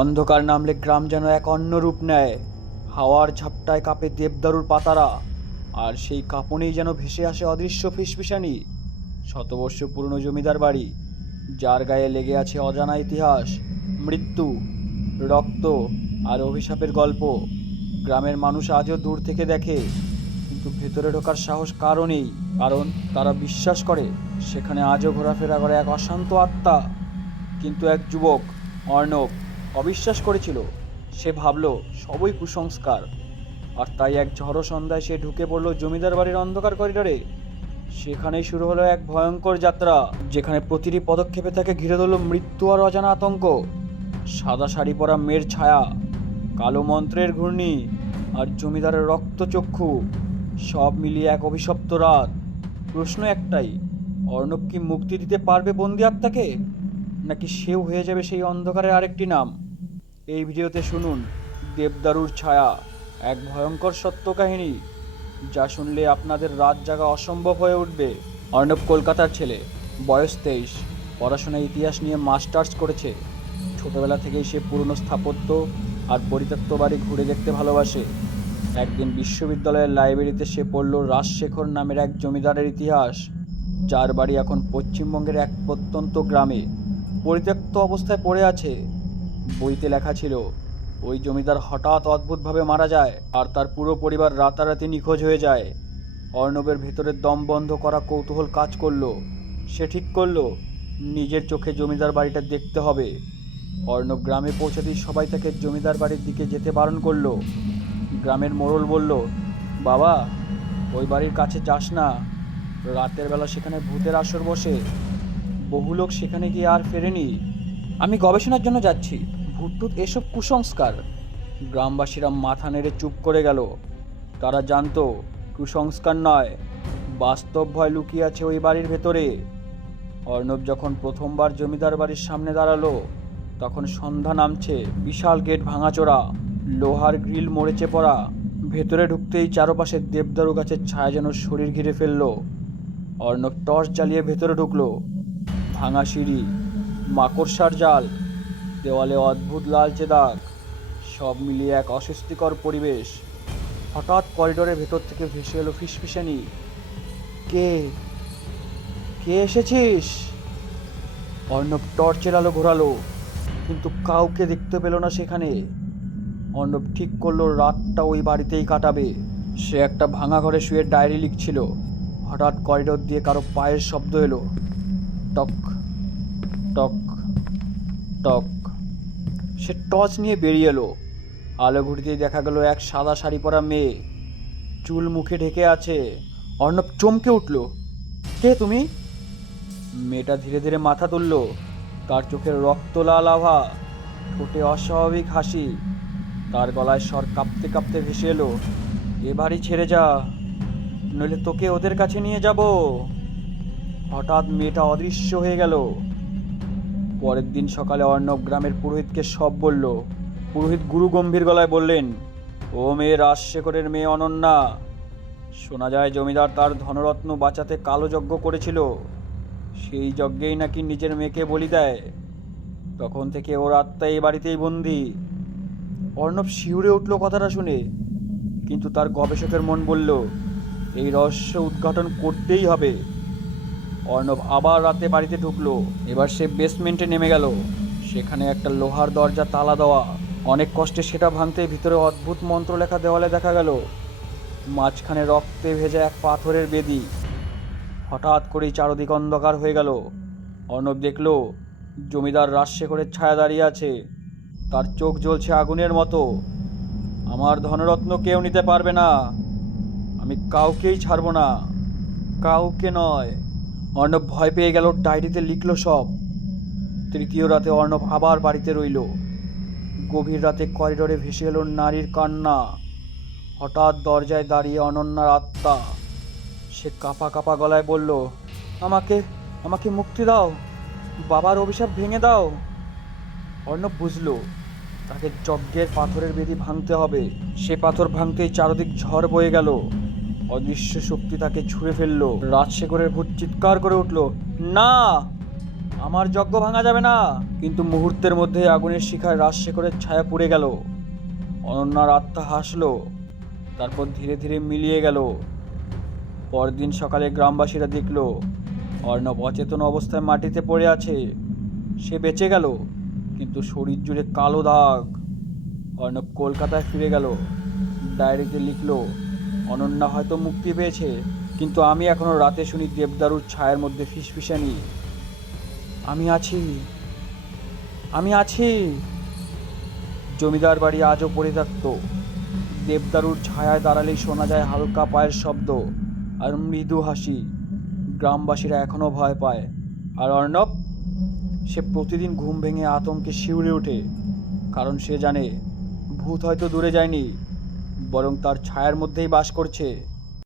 অন্ধকার নামলে গ্রাম যেন এক অন্য রূপ নেয়। হাওয়ার ঝাপটায় কাঁপে দেবদারুর পাতারা, আর সেই কাঁপনেই যেন ভেসে আসে অদৃশ্য ফিসফিসানি। শতবর্ষ পুরনো জমিদার বাড়ি, যার গায়ে লেগে আছে অজানা ইতিহাস, মৃত্যু, রক্ত আর অভিশাপের গল্প। গ্রামের মানুষ আজও দূর থেকে দেখে, কিন্তু ভেতরে ঢোকার সাহস কারও নেই। কারণ তারা বিশ্বাস করে সেখানে আজও ঘোরাফেরা করে এক অশান্ত আত্মা। কিন্তু এক যুবক, অর্ণব, অবিশ্বাস করেছিল। সে ভাবল সবই কুসংস্কার। আর তাই এক ঝড়ো সন্ধ্যায় সে ঢুকে পড়ল জমিদার বাড়ির অন্ধকার করিডোরে। সেখানেই শুরু হলো এক ভয়ঙ্কর যাত্রা, যেখানে প্রতিটি পদক্ষেপে তাকে ঘিরে ধরল মৃত্যু আর অজানা আতঙ্ক। সাদা শাড়ি পরা মেয়ের ছায়া, কালো মন্ত্রের ঘূর্ণি, আর জমিদারের রক্তচক্ষু, সব মিলিয়ে এক অভিশপ্ত রাত। প্রশ্ন একটাই, অর্ণব কি মুক্তি দিতে পারবে বন্দি আত্মাকে, নাকি সেও হয়ে যাবে সেই অন্ধকারের আরেকটি নাম? এই ভিডিওতে শুনুন দেবদারুর ছায়া, এক ভয়ঙ্কর সত্য কাহিনী যা শুনলে আপনাদের রাত জাগা অসম্ভব হয়ে উঠবে। অর্ণব কলকাতার ছেলে, বয়স 23, পড়াশোনায় ইতিহাস নিয়ে মাস্টার্স করেছে। ছোটবেলা থেকেই সে পুরনো স্থাপত্য আর পরিত্যক্ত বাড়ি ঘুরে দেখতে ভালোবাসে। একদিন বিশ্ববিদ্যালয়ের লাইব্রেরিতে সে পড়ল রাজশেখর নামের এক জমিদারের ইতিহাস, যার বাড়ি এখন পশ্চিমবঙ্গের এক প্রত্যন্ত গ্রামে পরিত্যক্ত অবস্থায় পড়ে আছে। বইতে লেখা ছিল, ওই জমিদার হঠাৎ অদ্ভুতভাবে মারা যায় আর তার পুরো পরিবার রাতারাতি নিখোঁজ হয়ে যায়। অর্ণবের ভেতরের দম বন্ধ করা কৌতূহল কাজ করলো। সে ঠিক করলো নিজের চোখে জমিদার বাড়িটা দেখতে হবে। অর্ণব গ্রামে পৌঁছাতেই সবাই তাকে জমিদার বাড়ির দিকে যেতে বারণ করলো। গ্রামের মোড়ল বলল, বাবা, ওই বাড়ির কাছে যাস না, রাতের বেলা সেখানে ভূতের আসর বসে। বহু লোক সেখানে গিয়ে আর ফেরেনি। আমি গবেষণার জন্য যাচ্ছি, ভূত এসব কুসংস্কার। গ্রামবাসীরা মাথা নেড়ে চুপ করে গেল। তারা জানতো কুসংস্কার নয়, বাস্তব ভয় লুকিয়ে আছে ওই বাড়ির ভেতরে। অর্ণব যখন প্রথমবার জমিদার বাড়ির সামনে দাঁড়ালো, তখন সন্ধ্যা নামছে। বিশাল গেট ভাঙাচোরা, লোহার গ্রিল মরেচে পড়া। ভেতরে ঢুকতেই চারপাশে দেবদারু গাছের ছায়া যেন শরীর ঘিরে ফেললো। অর্ণব টর্চ জ্বালিয়ে ভেতরে ঢুকলো। ভাঙা সিঁড়ি, মাকড়সার জাল, দেওয়ালে অদ্ভুত লালচে দাগ, সব মিলিয়ে এক অস্বস্তিকর পরিবেশ। হঠাৎ করিডোরের ভেতর থেকে ভেসে এলো ফিসফিসানি, কে কে এসেছিস? অর্ণব টর্চের আলো ঘোরালো, কিন্তু কাউকে দেখতে পেল না সেখানে। অর্ণব ঠিক করলো রাতটা ওই বাড়িতেই কাটাবে। সে একটা ভাঙা ঘরে শুয়ে ডায়েরি লিখছিল। হঠাৎ করিডোর দিয়ে কারো পায়ের শব্দ এলো, টক টক টক। সে টর্চ নিয়ে বেরিয়ে এলো। আলো ঘুরতেই দেখা গেল এক সাদা শাড়ি পরা মেয়ে, চুল মুখে ঢেকে আছে। অর্ণব চমকে উঠল, কে তুমি? মেয়েটা ধীরে ধীরে মাথা তুলল। তার চোখের রক্ত লাল আভা, ঠোঁটে অস্বাভাবিক হাসি। তার গলায় স্বর কাঁপতে কাঁপতে ভেসে এলো, এ বাড়ি ছেড়ে যা, নইলে তোকে ওদের কাছে নিয়ে যাব। হঠাৎ মেয়েটা অদৃশ্য হয়ে গেল। পরের দিন সকালে অর্ণব গ্রামের পুরোহিতকে সব বলল। পুরোহিত গুরু গম্ভীর গলায় বললেন, ও মেয়ে রাজশেখরের মেয়ে অনন্যা। শোনা যায় জমিদার তার ধনরত্ন বাঁচাতে কালো যজ্ঞ করেছিল। সেই যজ্ঞেই নাকি নিজের মেয়েকে বলি দেয়। তখন থেকে ওর আত্মা এই বাড়িতেই বন্দি। অর্ণব শিউরে উঠল কথাটা শুনে, কিন্তু তার গবেষকের মন বলল, এই রহস্য উদ্ঘাটন করতেই হবে। অর্ণব আবার রাতে বাড়িতে ঢুকলো। এবার সে বেসমেন্টে নেমে গেল। সেখানে একটা লোহার দরজা তালা দেওয়া। অনেক কষ্টে সেটা ভাঙতেই ভিতরে অদ্ভুত মন্ত্র লেখা দেওয়ালে দেখা গেল। মাঝখানে রক্তে ভেজা এক পাথরের বেদি। হঠাৎ করেই চারদিক অন্ধকার হয়ে গেল। অর্ণব দেখল জমিদার রাজশেখরের ছায়া দাঁড়িয়ে আছে। তার চোখ জ্বলছে আগুনের মতো। আমার ধনরত্ন কেউ নিতে পারবে না, আমি কাউকেই ছাড়ব না, কাউকে নয়। অর্ণব ভয় পেয়ে গেল, ডায়েরিতে লিখল সব। তৃতীয় রাতে অর্ণব আবার বাড়িতে রইল। গভীর রাতে করিডোরে ভেসে এলো নারীর কান্না। হঠাৎ দরজায় দাঁড়িয়ে অনন্যার আত্মা। সে কাঁপা কাঁপা গলায় বলল, আমাকে আমাকে মুক্তি দাও, বাবার অভিশাপ ভেঙে দাও। অর্ণব বুঝল তাকে যজ্ঞের পাথরের বেদি ভাঙতে হবে। সে পাথর ভাঙতেই চারদিক ঝড় বয়ে গেল। অদৃশ্য শক্তি তাকে ছুঁড়ে ফেলল। রাজশেখরের ভূত চিৎকার করে উঠল, না! আমার যজ্ঞ ভাঙা যাবে না। কিন্তু মুহূর্তের মধ্যে আগুনের শিখায় রাজশেখরের ছায়া পুড়ে গেল। অনন্যার আত্মা হাসলো, তারপর ধীরে ধীরে মিলিয়ে গেল। পরদিন সকালে গ্রামবাসীরা দেখল অর্ণব অচেতন অবস্থায় মাটিতে পড়ে আছে। সে বেঁচে গেল, কিন্তু শরীর জুড়ে কালো দাগ। অর্ণব কলকাতায় ফিরে গেল, ডায়েরিতে লিখল, অনন্যা হয়তো মুক্তি পেয়েছে, কিন্তু আমি এখনো রাতে শুনি দেবদারুর ছায়ার মধ্যে ফিসফিসানি, আমি আছি, আমি আছি। জমিদার বাড়ি আজও পরিত্যক্ত। দেবদারুর ছায়ায় দাঁড়ালেই শোনা যায় হালকা পায়ের শব্দ আর মৃদু হাসি। গ্রামবাসীরা এখনো ভয় পায়। আর অর্ণব, সে প্রতিদিন ঘুম ভেঙে আতঙ্কে শিউরে ওঠে, কারণ সে জানে ভূত হয়তো দূরে যায়নি, বরং তার ছায়ার মধ্যেই বাস করছে।